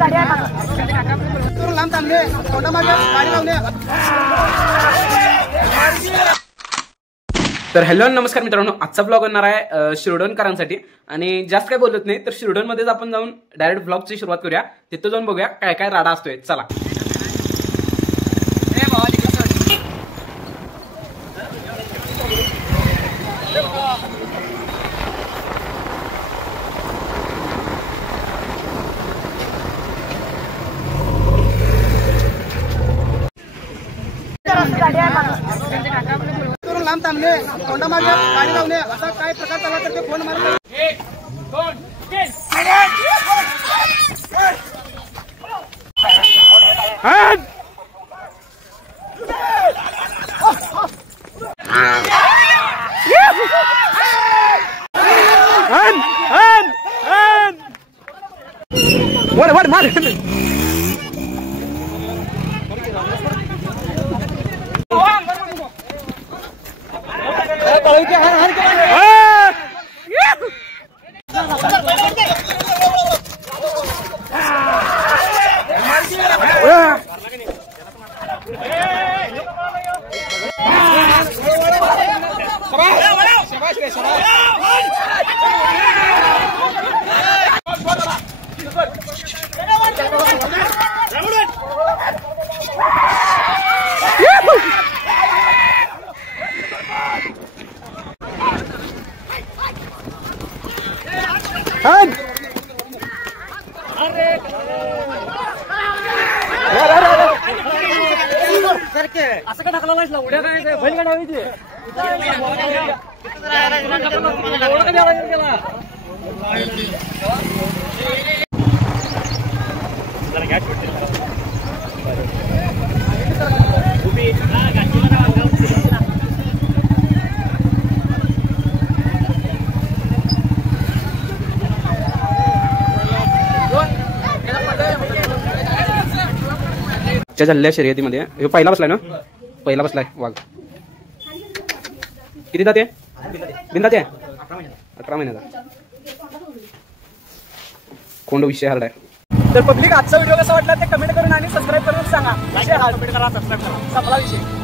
तर हॅलो नमस्कार मित्रांनो, आजचा ब्लॉग होणार आहे शिरडोणकरांसाठी आणि जास्त काय बोलत नाही तर शिरडोणमध्येच आपण जाऊन डायरेक्ट ब्लॉगची सुरुवात करूया. तिथं जाऊन बघूया काय काय राडा असतोय. चला. लांब थांबले, तोंडामागे गाडी लावणे असा काय प्रकार चालला तर ते फोन मारले. 1 2 3 वर मार. असं का ढकला लाईस उड्या काय बैल गाडी झालेल्या शर्यतीमध्ये हे पहिला बसलाय ना, पहिला बसलाय वाघ. किती जाते बिंदाते 11 महिन्याचा कोंड विषय हार्ड आहे. तर पब्लिक आजचा व्हिडिओ कसा वाटला ते कमेंट करून आणि सबस्क्राईब करून सांगा. विषय हा कमेंट करा, सबस्क्राईब करा, संपला विषय.